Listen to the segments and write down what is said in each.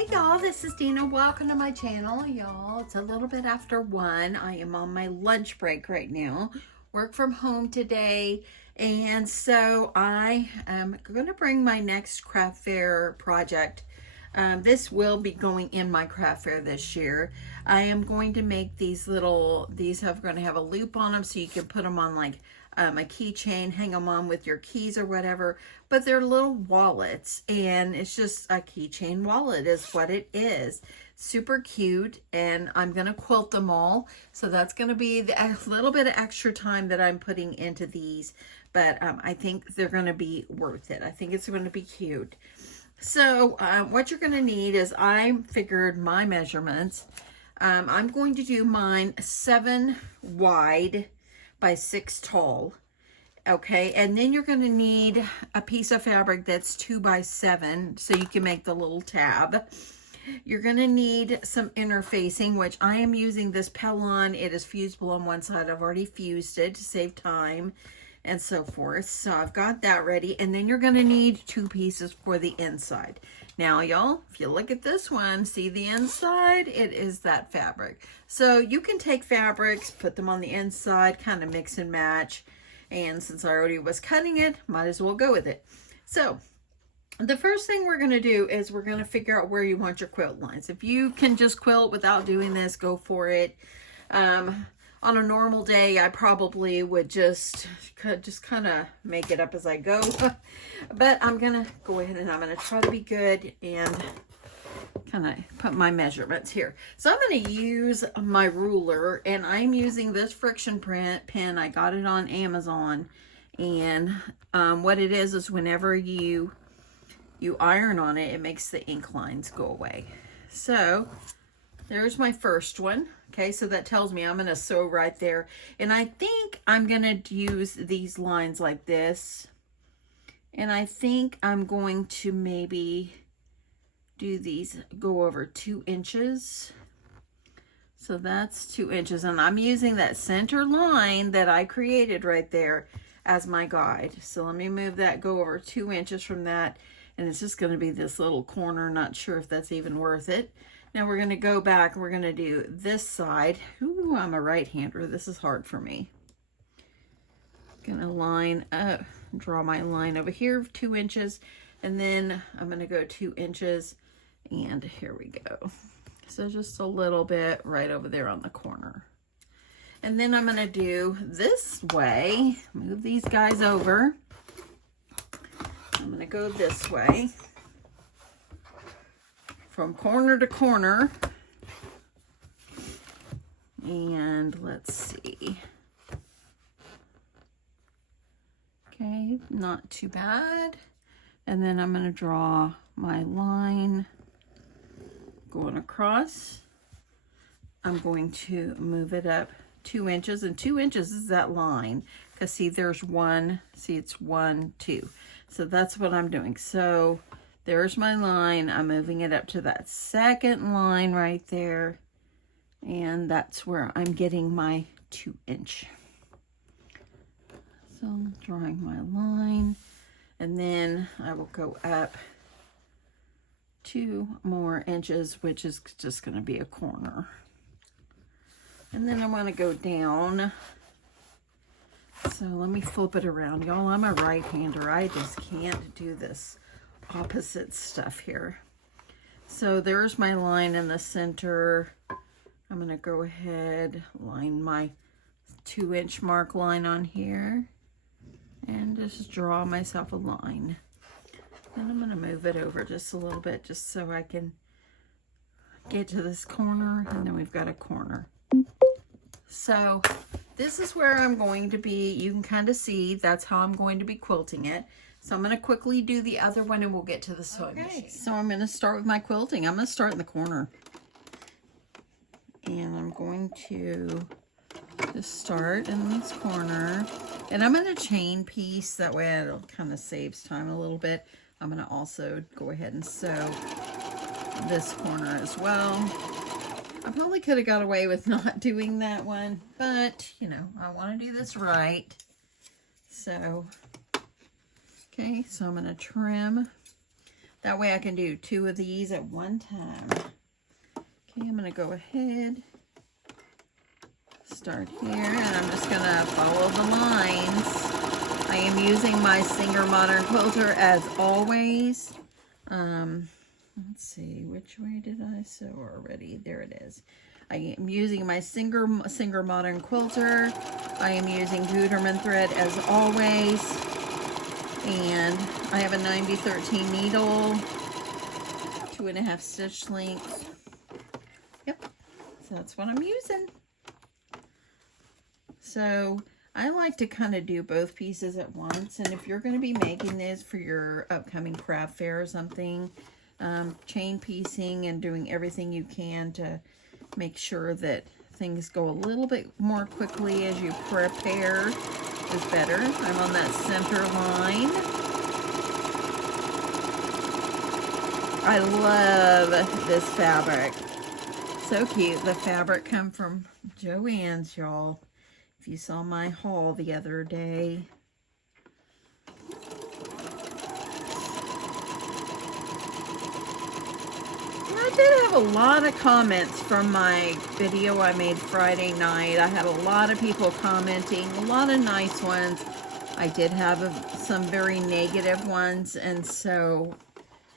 Hey y'all, this is Deanna. Welcome to my channel, y'all. It's a little bit after 1. I am on my lunch break right now. Work from home today. And so I am going to bring my next craft fair project. This will be going in my craft fair this year. I am going to make these are going to have a loop on them so you can put them on like a keychain, hang them on with your keys or whatever, but they're little wallets, and it's just a keychain wallet is what it is. Super cute, and I'm gonna quilt them all, so that's gonna be a little bit of extra time that I'm putting into these, but I think they're gonna be worth it. I think it's gonna be cute. So what you're gonna need is, I figured my measurements. I'm going to do mine 7 wide by 6 tall. Okay, and then you're going to need a piece of fabric that's 2 by 7 so you can make the little tab. You're going to need some interfacing, which I am using this Pellon. It is fusible on one side. I've already fused it to save time and so forth. So I've got that ready. And then you're going to need 2 pieces for the inside. Now, y'all, if you look at this one, see the inside? It is that fabric. So you can take fabrics, put them on the inside, kind of mix and match. And since I already was cutting it, might as well go with it. So the first thing we're going to do is we're going to figure out where you want your quilt lines. If you can just quilt without doing this, go for it. On a normal day, I probably would just kind of make it up as I go. But I'm going to go ahead and I'm going to try to be good and kind of put my measurements here. So I'm going to use my ruler, and I'm using this friction print pen. I got it on Amazon. And what it is whenever you iron on it, it makes the ink lines go away. So there's my first one. Okay, so that tells me I'm going to sew right there. And I think I'm going to use these lines like this. And I think I'm going to maybe do these, go over 2 inches. So that's 2 inches. And I'm using that center line that I created right there as my guide. So let me move that, go over 2 inches from that. And it's just going to be this little corner. Not sure if that's even worth it. Now we're going to go back and we're going to do this side. Ooh, I'm a right-hander. This is hard for me. Going to line up, draw my line over here, 2 inches. And then I'm going to go 2 inches. And here we go. So just a little bit right over there on the corner. And then I'm going to do this way. Move these guys over. I'm going to go this way. From corner to corner. And let's see. Okay, not too bad. And then I'm going to draw my line going across. I'm going to move it up 2 inches, and 2 inches is that line, because see, there's one, see, it's 1, 2. So that's what I'm doing. So there's my line. I'm moving it up to that second line right there. And that's where I'm getting my 2 inch. So I'm drawing my line. And then I will go up 2 more inches, which is just going to be a corner. And then I want to go down. So let me flip it around. Y'all, I'm a right-hander. I just can't do this opposite stuff here. So there's my line in the center. I'm going to go ahead, line my 2 inch mark line on here, and just draw myself a line. And I'm going to move it over just a little bit, just so I can get to this corner, and then we've got a corner. So this is where I'm going to be. You can kind of see that's how I'm going to be quilting it. So I'm going to quickly do the other one, and we'll get to the sewing machine. So I'm going to start with my quilting. I'm going to start in the corner. And I'm going to just start in this corner. And I'm going to chain piece. That way it'll kind of saves time a little bit. I'm going to also go ahead and sew this corner as well. I probably could have got away with not doing that one, but, you know, I want to do this right. So, okay, so I'm going to trim That way I can do 2 of these at one time. Okay, I'm going to go ahead, start here, and I'm just going to follow the lines. I am using my Singer Modern Quilter as always. Let's see, which way did I sew already? There it is. I am using my Singer Modern Quilter. I am using Gutermann thread as always. And I have a 9B13 needle, 2.5 stitch lengths. Yep, so that's what I'm using. So I like to kind of do both pieces at once. And if you're going to be making this for your upcoming craft fair or something, chain piecing and doing everything you can to make sure that things go a little bit more quickly as you prepare is better. I'm on that center line. I love this fabric. So cute. The fabric come from Joann's, y'all. If you saw my haul the other day. I did have a lot of comments from my video I made Friday night. I had a lot of people commenting, a lot of nice ones. I did have some very negative ones, and so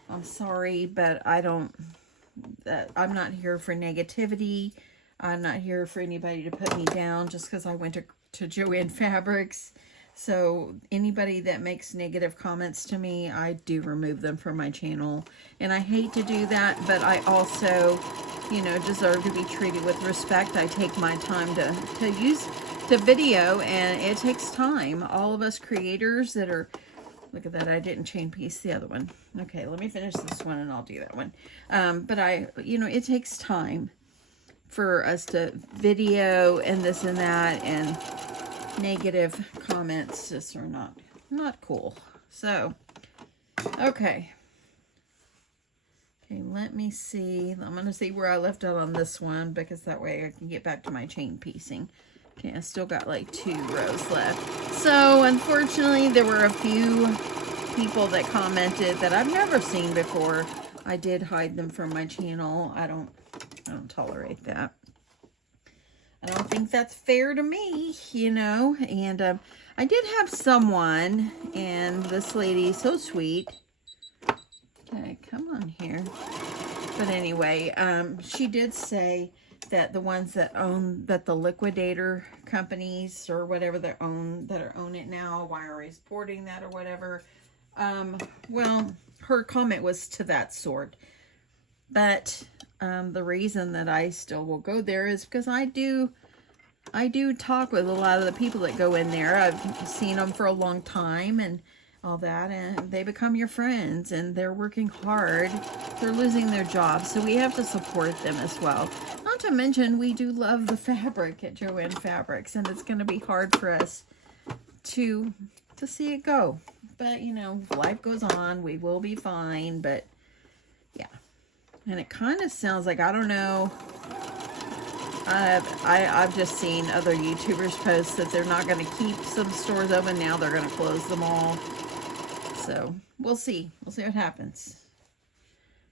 I'm sorry, but I'm not here for negativity. I'm not here for anybody to put me down just because I went to Joann Fabrics. So anybody that makes negative comments to me, I do remove them from my channel. And I hate to do that, but I also, you know, deserve to be treated with respect. I take my time to video, and it takes time. All of us creators that are, look at that, I didn't chain piece the other one. Okay, let me finish this one and I'll do that one. But you know, it takes time for us to video and this and that, and negative comments just are not cool. So okay, let me see. I'm gonna see where I left out on this one, because that way I can get back to my chain piecing. Okay, I still got like 2 rows left. So unfortunately there were a few people that commented that I've never seen before. I did hide them from my channel. I don't tolerate that. I don't think that's fair to me, you know. And I did have someone, and this lady, so sweet. Okay, come on here. But anyway, she did say that the ones that the liquidator companies or whatever that own it now, why are we supporting that or whatever. Well, her comment was to that sort. But the reason that I still will go there is because I do talk with a lot of the people that go in there. I've seen them for a long time and all that, and they become your friends, and they're working hard. They're losing their jobs, so we have to support them as well. Not to mention, we do love the fabric at Joann Fabrics, and it's going to be hard for us to see it go. But, you know, life goes on. We will be fine, but yeah. And it kind of sounds like, I don't know, I've just seen other YouTubers post that they're not going to keep some stores open. Now they're going to close them all. So we'll see. We'll see what happens.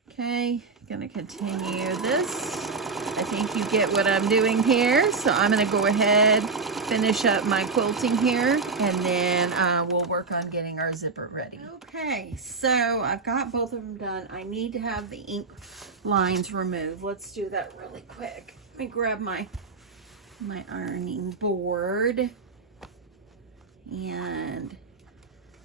Okay, going to continue this. I think you get what I'm doing here. So I'm going to go ahead, finish up my quilting here, and then we'll work on getting our zipper ready. Okay, so I've got both of them done. I need to have the ink lines removed. Let's do that really quick. Let me grab my ironing board. And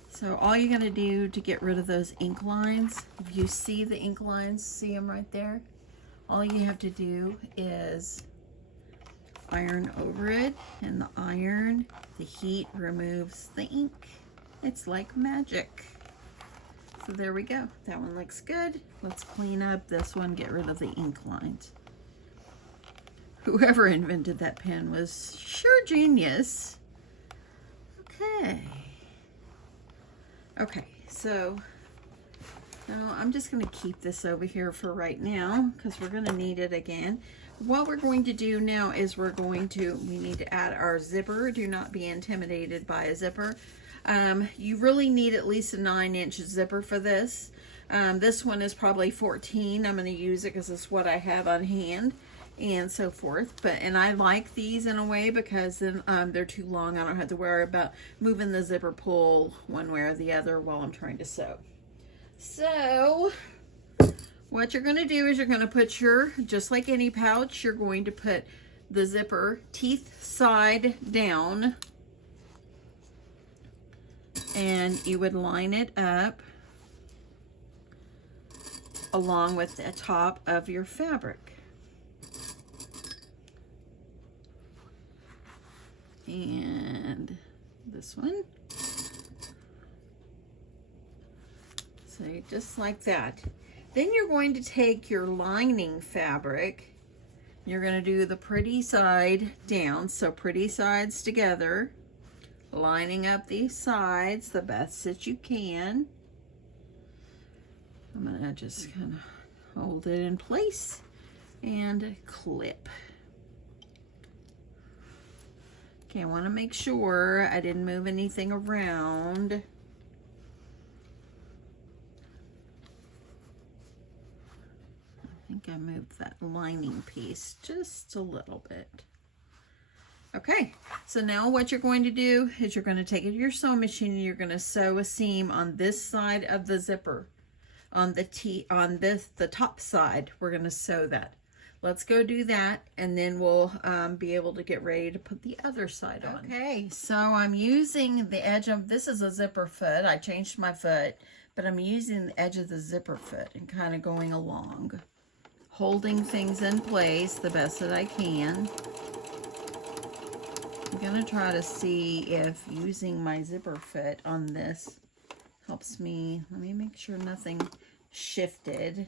so all you gotta do to get rid of those ink lines, if you see the ink lines, see them right there? All you have to do is iron over it, and the iron, the heat removes the ink. It's like magic. So there we go. That one looks good. Let's clean up this one, get rid of the ink lines. Whoever invented that pen was sure genius. Okay, so now I'm just going to keep this over here for right now because we're going to need it again. What we're going to do now is we need to add our zipper. Do not be intimidated by a zipper. You really need at least a 9-inch zipper for this. This one is probably 14. I'm going to use it because it's what I have on hand and so forth. And I like these in a way because then they're too long. I don't have to worry about moving the zipper pull one way or the other while I'm trying to sew. So what you're going to do is you're going to put your, just like any pouch, you're going to put the zipper teeth side down, and you would line it up along with the top of your fabric. And this one. So just like that. Then you're going to take your lining fabric. You're going to do the pretty side down, so pretty sides together, lining up these sides the best that you can. I'm going to just kind of hold it in place and clip. Okay, I want to make sure I didn't move anything around. I think I moved that lining piece just a little bit. Okay, so now what you're going to do is you're going to take it to your sewing machine and you're going to sew a seam on this side of the zipper. On the top side, we're going to sew that. Let's go do that, and then we'll be able to get ready to put the other side on. Okay, so I'm using the edge of, this is a zipper foot. I changed my foot, but I'm using the edge of the zipper foot and kind of going along, holding things in place the best that I can. I'm going to try to see if using my zipper foot on this helps me. Let me make sure nothing shifted.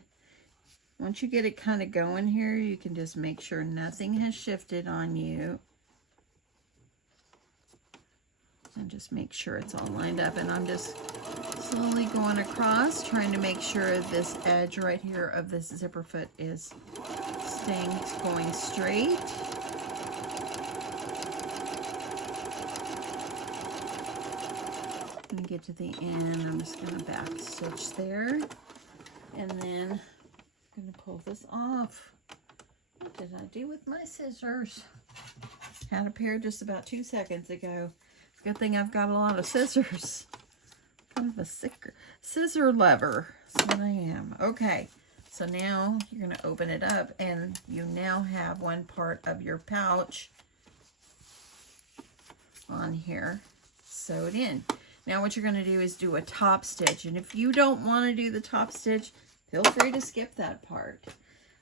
Once you get it kind of going here, you can just make sure nothing has shifted on you. And just make sure it's all lined up. And I'm just slowly going across, trying to make sure this edge right here of this zipper foot is going straight. When I get to the end, I'm just going to back stitch there. And then I'm going to pull this off. What did I do with my scissors? Had a pair just about 2 seconds ago. Good thing I've got a lot of scissors. Kind of a scissor lover. That's what I am. Okay, so now you're going to open it up, and you now have one part of your pouch on here sewed in. Now what you're going to do is do a top stitch, and if you don't want to do the top stitch, feel free to skip that part.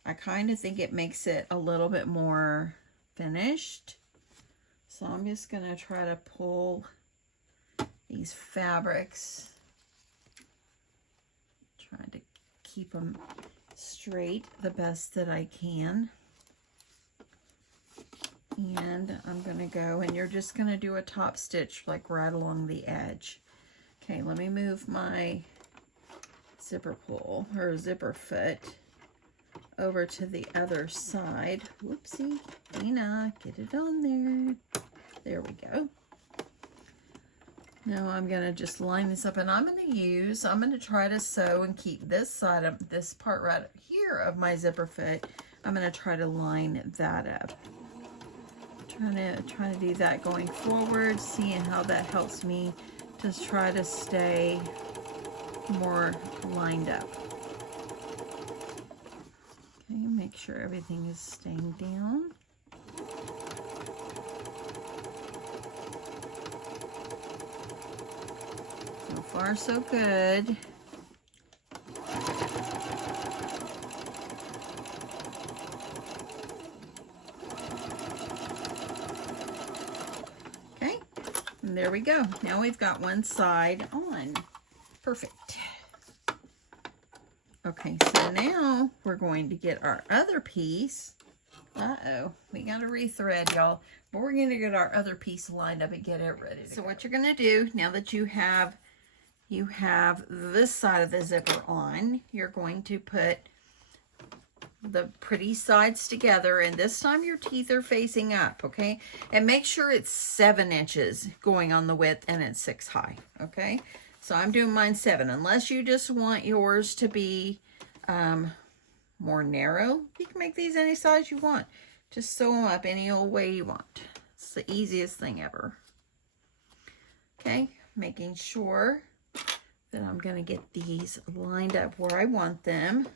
I kind of think it makes it a little bit more finished. So I'm just going to try to pull these fabrics, trying to keep them straight the best that I can. And I'm going to go, and you're just going to do a top stitch like right along the edge. Okay, let me move my zipper pull or zipper foot over to the other side. Whoopsie, Deanna, get it on there. There we go. Now I'm going to just line this up, and I'm going to try to sew and keep this side of this part right here of my zipper foot. I'm going to try to line that up. Trying to do that going forward, seeing how that helps me to try to stay more lined up. Okay, make sure everything is staying down. So far, so good. Okay, and there we go. Now we've got one side on. Perfect. Okay, so now we're going to get our other piece. Uh-oh, we got to rethread, y'all. But we're going to get our other piece lined up and get it ready to go. What you're going to do, now that you have this side of the zipper on, you're going to put the pretty sides together, and this time your teeth are facing up, okay? And make sure it's 7 inches going on the width and it's 6 high, okay? So I'm doing mine 7. Unless you just want yours to be more narrow, you can make these any size you want. Just sew them up any old way you want. It's the easiest thing ever. Okay, making sure that I'm going to get these lined up where I want them.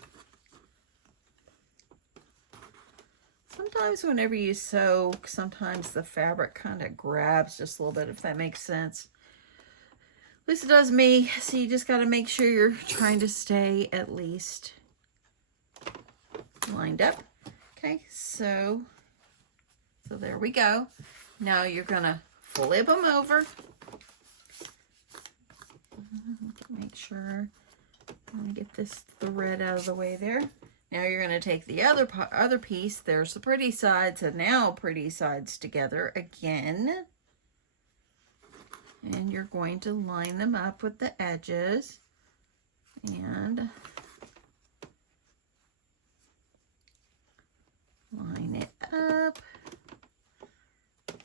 Sometimes whenever you sew, sometimes the fabric kind of grabs just a little bit, if that makes sense. At least it does me. So you just got to make sure you're trying to stay at least lined up. Okay, so there we go. Now you're going to flip them over. Make sure I'm going to get this thread out of the way there. Now you're going to take the other piece. There's the pretty sides, and now pretty sides together again. And you're going to line them up with the edges. And line it up.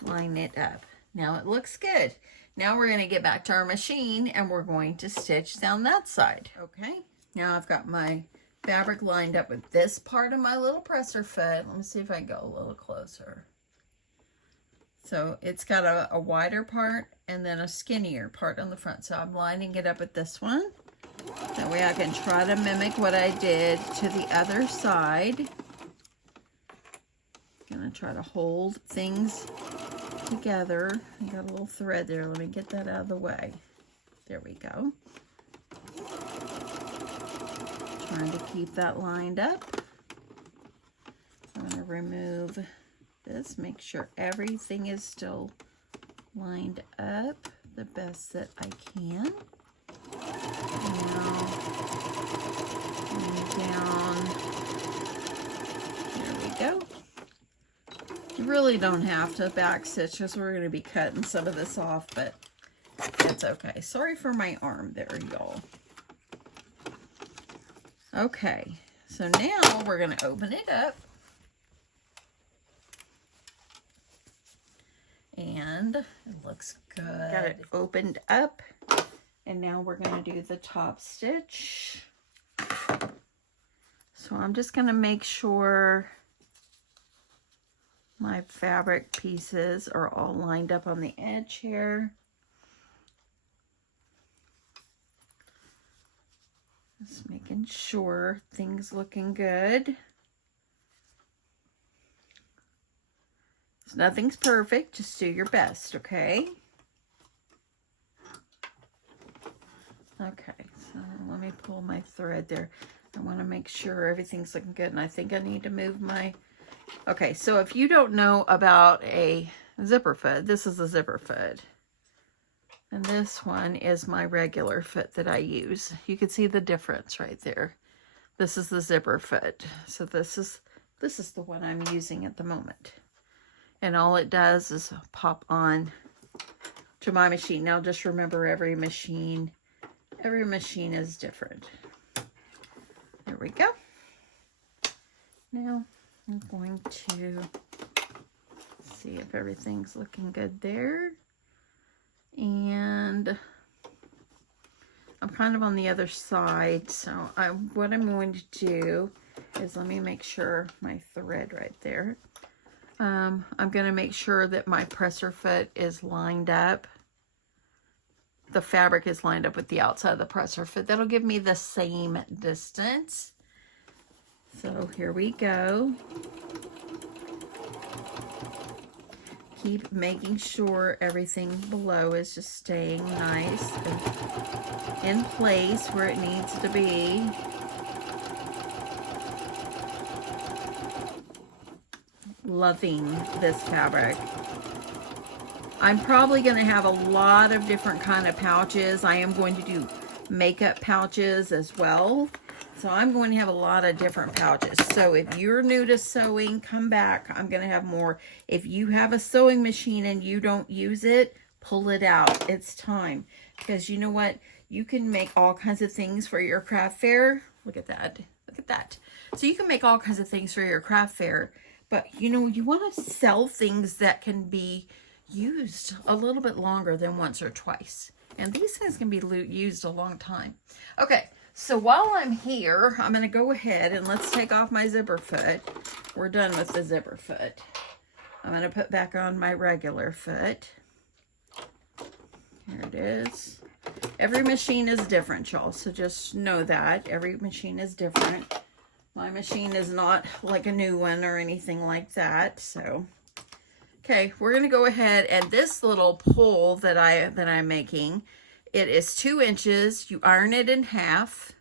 Line it up. Now it looks good. Now we're going to get back to our machine, and we're going to stitch down that side. Okay, now I've got my fabric lined up with this part of my little presser foot. Let me see if I go a little closer. So it's got a wider part and then a skinnier part on the front. So I'm lining it up with this one. That way I can try to mimic what I did to the other side. Gonna try to hold things together. I got a little thread there. Let me get that out of the way. There we go. Trying to keep that lined up. I'm going to remove this, make sure everything is still lined up the best that I can. Now, down. There we go. You really don't have to back stitch because we're going to be cutting some of this off, but that's okay. Sorry for my arm there, y'all. Okay, so now we're going to open it up. And it looks good. Got it opened up. And now we're going to do the top stitch. So I'm just going to make sure my fabric pieces are all lined up on the edge here. Just making sure things looking good. So nothing's perfect, just do your best, okay? Okay, so let me pull my thread there. I want to make sure everything's looking good, and I think I need to move my... Okay, so if you don't know about a zipper foot, this is a zipper foot. And this one is my regular foot that I use. You can see the difference right there. This is the zipper foot. So this is the one I'm using at the moment. And all it does is pop on to my machine. Now just remember every machine is different. There we go. Now I'm going to see if everything's looking good there. And I'm kind of on the other side, so what I'm going to do is, let me make sure my thread right there. I'm going to make sure that my presser foot is lined up. The fabric is lined up with the outside of the presser foot. That'll give me the same distance. So here we go. Keep making sure everything below is just staying nice and in place where it needs to be. Loving this fabric. I'm probably going to have a lot of different kind of pouches. I am going to do makeup pouches as well. So I'm going to have a lot of different pouches. So if you're new to sewing, come back. I'm going to have more. If you have a sewing machine and you don't use it, pull it out. It's time. Because you know what? You can make all kinds of things for your craft fair. Look at that. Look at that. So you can make all kinds of things for your craft fair. But, you know, you want to sell things that can be used a little bit longer than once or twice. And these things can be used a long time. Okay, so while I'm here, I'm going to go ahead and let's take off my zipper foot. We're done with the zipper foot. I'm going to put back on my regular foot. Here it is. Every machine is different, y'all, so just know that. Every machine is different. My machine is not like a new one or anything like that, so... Okay, we're going to go ahead, and this little pole that I'm making, it is 2 inches. You iron it in half,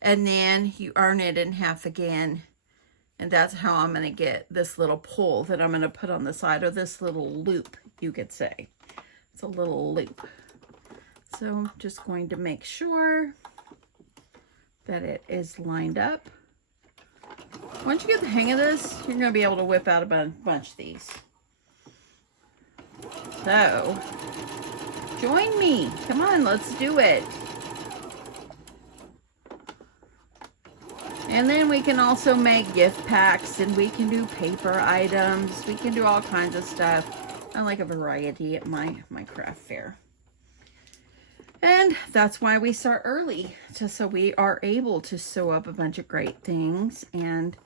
and then you iron it in half again. And that's how I'm going to get this little pole that I'm going to put on the side, or this little loop, you could say. It's a little loop. So I'm just going to make sure that it is lined up. Once you get the hang of this, you're going to be able to whip out a bunch of these. So, join me. Come on, let's do it. And then we can also make gift packs, and we can do paper items. We can do all kinds of stuff. I like a variety at my craft fair. And that's why we start early, just so we are able to sew up a bunch of great things and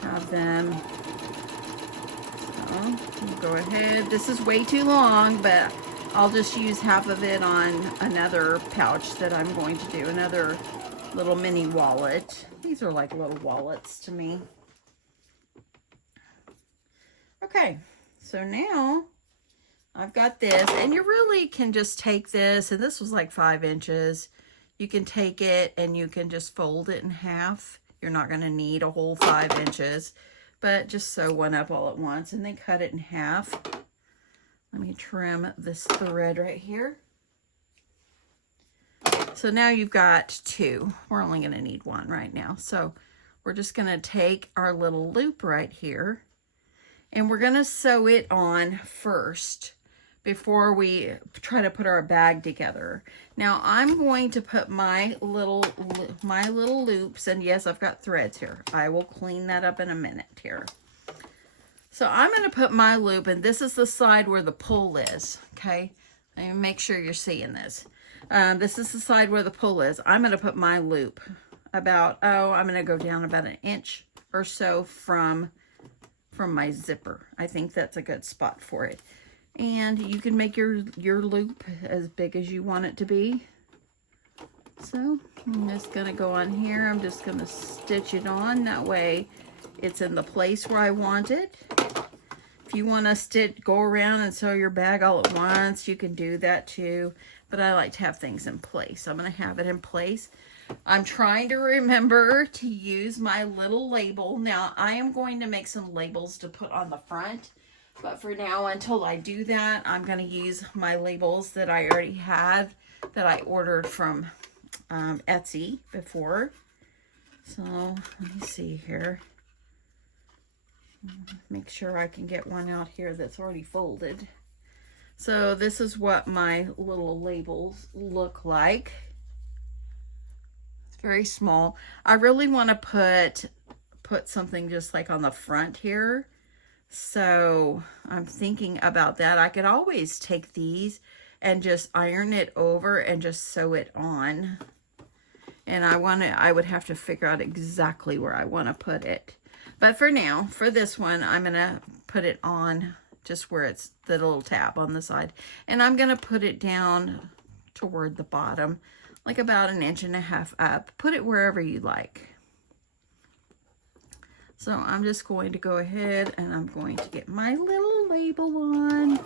have them. Go ahead. This is way too long, but I'll just use half of it on another pouch that I'm going to do, another little mini wallet. These are like little wallets to me. Okay, so now I've got this, and you really can just take this, and this was like 5 inches. You can take it and you can just fold it in half. You're not going to need a whole 5 inches. But just sew one up all at once, and then cut it in half. Let me trim this thread right here. So now you've got 2. We're only going to need 1 right now. So we're just going to take our little loop right here, and we're going to sew it on first before we try to put our bag together. Now I'm going to put my little loops, and yes, I've got threads here. I will clean that up in a minute here. So I'm going to put my loop, and this is the side where the pull is, okay? And make sure you're seeing this. This is the side where the pull is. I'm going to put my loop about, I'm going to go down about 1 inch or so from my zipper. I think that's a good spot for it. And you can make your loop as big as you want it to be. So I'm just going to go on here. I'm just going to stitch it on. That way it's in the place where I want it. If you want to go around and sew your bag all at once, you can do that too. But I like to have things in place. So I'm going to have it in place. I'm trying to remember to use my little label. Now I am going to make some labels to put on the front. But for now, until I do that, I'm going to use my labels that I already had, that I ordered from Etsy before. So let me see here. Make sure I can get one out here that's already folded. So this is what my little labels look like. It's very small. I really want to put something just like on the front here. So I'm thinking about that. I could always take these and just iron it over and just sew it on. And I would have to figure out exactly where I want to put it. But for now, for this one, I'm going to put it on just where it's the little tab on the side. And I'm going to put it down toward the bottom, like about 1.5 inches up. Put it wherever you like. So I'm just going to go ahead and I'm going to get my little label on.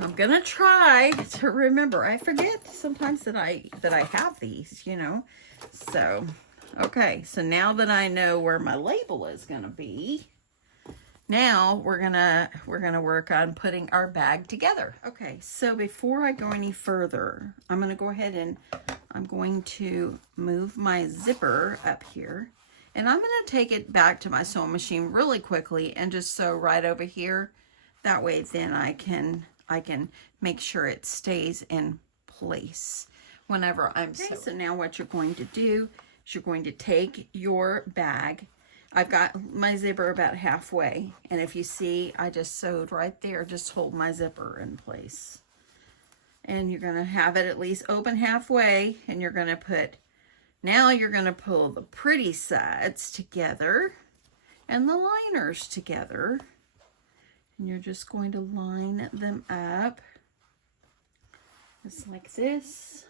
I'm gonna try to remember. I forget sometimes that I have these, you know. So, okay. So now that I know where my label is gonna be, now we're gonna work on putting our bag together. Okay. So before I go any further, I'm gonna go ahead and I'm going to move my zipper up here, and I'm going to take it back to my sewing machine really quickly and just sew right over here. That way then I can make sure it stays in place whenever I'm sewing. So now what you're going to do is you're going to take your bag I've got my zipper about halfway, and if you see, I just sewed right there, just hold my zipper in place. And you're gonna have it at least open halfway, and you're gonna put, now you're gonna pull the pretty sides together and the liners together. And you're just going to line them up just like this.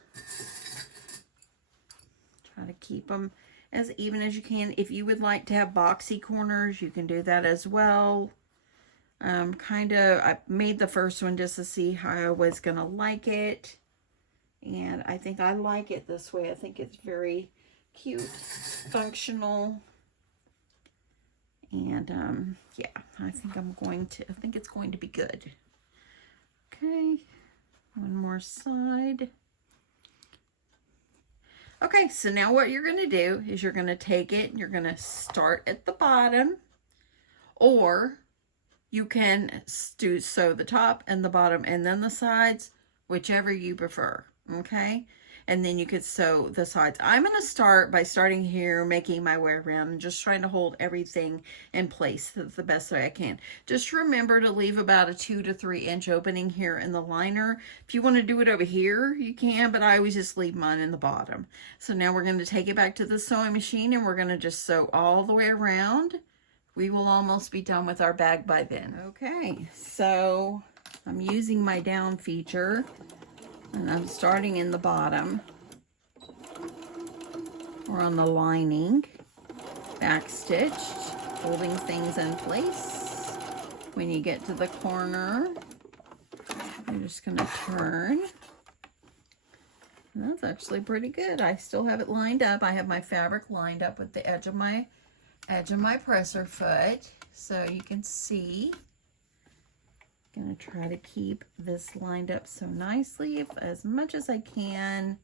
Try to keep them as even as you can. If you would like to have boxy corners, you can do that as well. I made the first one just to see how I was going to like it. And I think I like it this way. I think it's very cute, functional. And yeah, I think it's going to be good. Okay, one more side. Okay, so now what you're going to do is you're going to take it, you're going to start at the bottom, or you can sew the top and the bottom and then the sides, whichever you prefer, okay? And then you could sew the sides. I'm going to start by starting here, making my way around and just trying to hold everything in place the best way I can. Just remember to leave about a 2 to 3 inch opening here in the liner. If you want to do it over here, you can, but I always just leave mine in the bottom. So now we're going to take it back to the sewing machine and we're going to just sew all the way around. We will almost be done with our bag by then. Okay, so I'm using my down feature. And I'm starting in the bottom or on the lining, back stitched, holding things in place. When you get to the corner, you're just going to turn. And that's actually pretty good. I still have it lined up. I have my fabric lined up with the edge of my presser foot, so you can see. Gonna try to keep this lined up so nicely as much as I can.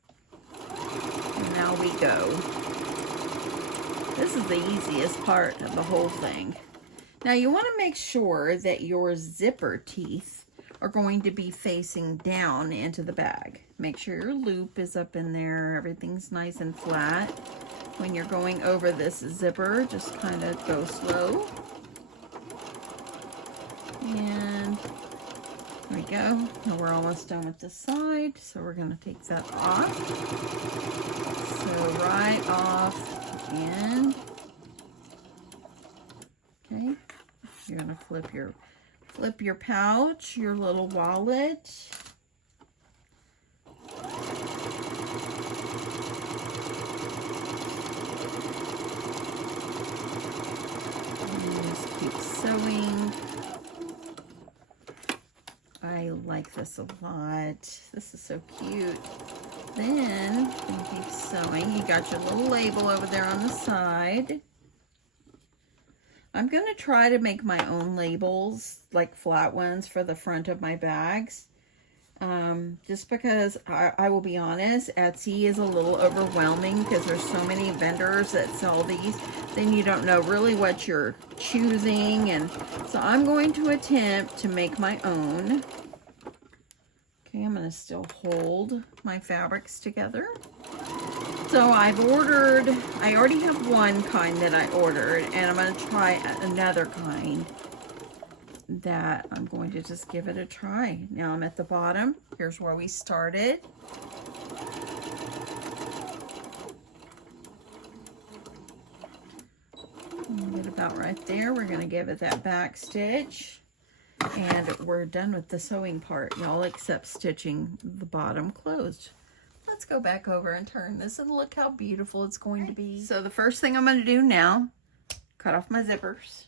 And now we go. This is the easiest part of the whole thing. Now you want to make sure that your zipper teeth are going to be facing down into the bag. Make sure your loop is up in there, everything's nice and flat. When you're going over this zipper, just kind of go slow. And there we go. Now we're almost done with this side, so we're going to take that off. So right off and okay, you're going to flip your pouch, your little wallet. And just keep sewing. I like this a lot. This is so cute. Then you keep sewing. You got your little label over there on the side. I'm going to try to make my own labels, like flat ones for the front of my bags. Just because I will be honest, Etsy is a little overwhelming because there's so many vendors that sell these. Then you don't know really what you're choosing. And so I'm going to attempt to make my own. Okay, I'm going to still hold my fabrics together. So I already have one kind that I ordered, and I'm going to try another kind that I'm going to just give it a try. Now I'm at the bottom. Here's where we started. Get about right there. We're going to give it that back stitch. And we're done with the sewing part, y'all, except stitching the bottom closed. Let's go back over and turn this and look how beautiful it's going to be. So the first thing I'm going to do now, cut off my zippers.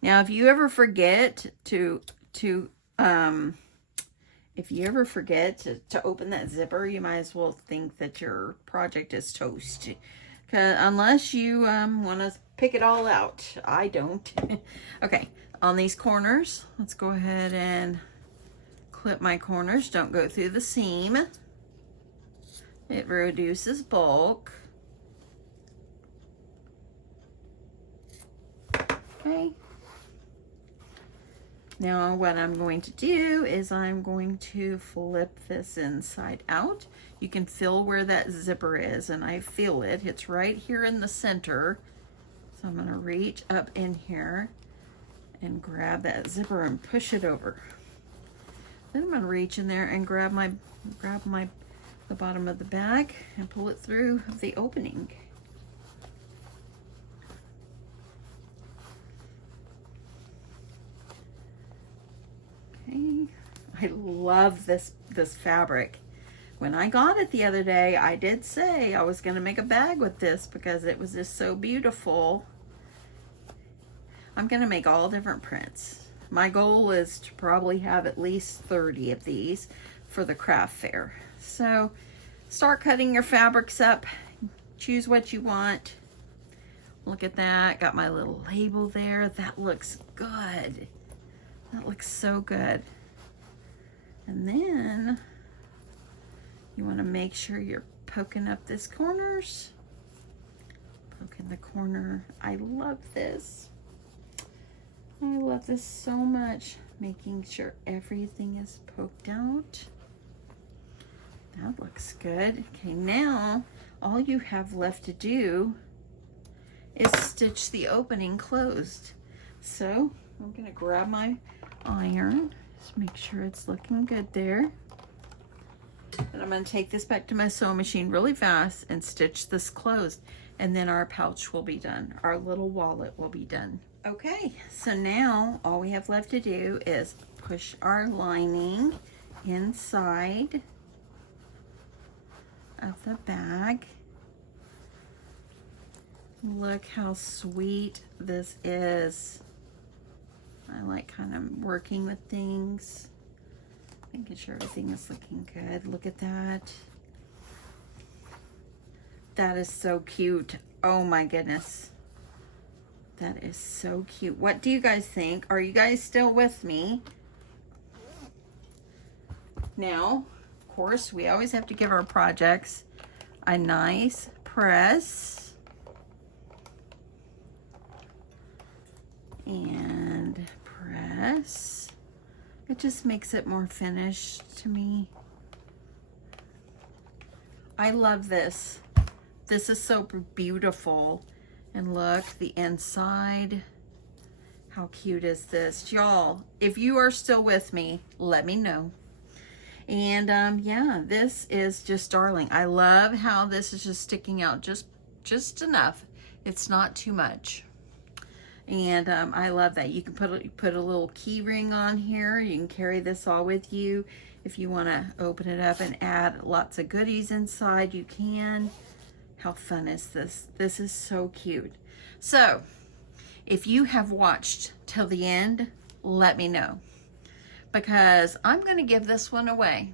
Now, if you ever forget to open that zipper, you might as well think that your project is toast. Unless you want to pick it all out. I don't. Okay, on these corners, let's go ahead and clip my corners. Don't go through the seam. It reduces bulk. Okay. Now what I'm going to do is I'm going to flip this inside out. You can feel where that zipper is, and I feel it. It's right here in the center. So I'm going to reach up in here and grab that zipper and push it over. Then I'm going to reach in there and grab the bottom of the bag and pull it through the opening. Okay, I love this fabric. When I got it the other day, I did say I was going to make a bag with this because it was just so beautiful. I'm going to make all different prints. My goal is to probably have at least 30 of these for the craft fair. So start cutting your fabrics up. Choose what you want. Look at that. Got my little label there. That looks good. That looks so good. And then you want to make sure you're poking up this corners. Poking the corner. I love this. I love this so much. Making sure everything is poked out. That looks good. Okay, now all you have left to do is stitch the opening closed. So I'm gonna grab my iron. Just make sure it's looking good there. And I'm going to take this back to my sewing machine really fast and stitch this closed. And then our pouch will be done. Our little wallet will be done. Okay, so now all we have left to do is push our lining inside of the bag. Look how sweet this is. I like kind of working with things. Making sure everything is looking good. Look at that. That is so cute. Oh my goodness. That is so cute. What do you guys think? Are you guys still with me? Now, of course, we always have to give our projects a nice press. And press. It just makes it more finished to me. I love this. This is so beautiful. And look, the inside. How cute is this? Y'all, if you are still with me, let me know. And yeah, this is just darling. I love how this is just sticking out just enough. It's not too much. And I love that. You can put a little key ring on here. You can carry this all with you. If you want to open it up and add lots of goodies inside, you can. How fun is this? This is so cute. So, if you have watched till the end, let me know. Because I'm going to give this one away.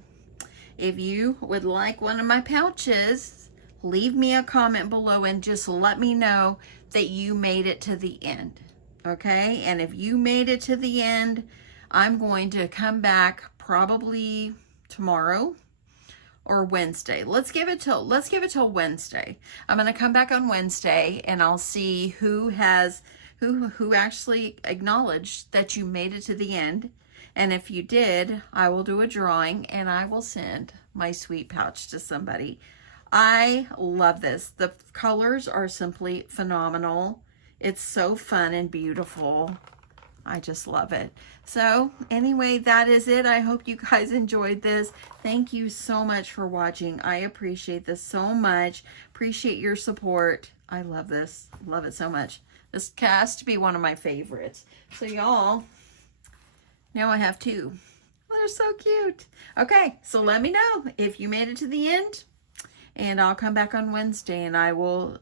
If you would like one of my pouches, leave me a comment below and just let me know that you made it to the end. Okay, and if you made it to the end, I'm going to come back probably tomorrow or Wednesday. Let's give it till Wednesday. I'm going to come back on Wednesday and I'll see who actually acknowledged that you made it to the end. And if you did, I will do a drawing and I will send my sweet pouch to somebody. I love this. The colors are simply phenomenal. It's so fun and beautiful. I just love it. So anyway, that is it. I hope you guys enjoyed this. Thank you so much for watching. I appreciate this so much. Appreciate your support. I love this. Love it so much. This has to be one of my favorites. So y'all, now I have two. Oh, they're so cute. Okay, so let me know if you made it to the end. And I'll come back on Wednesday and I will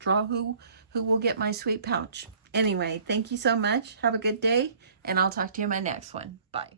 draw who will get my sweet pouch. Anyway, thank you so much. Have a good day, and I'll talk to you in my next one. Bye.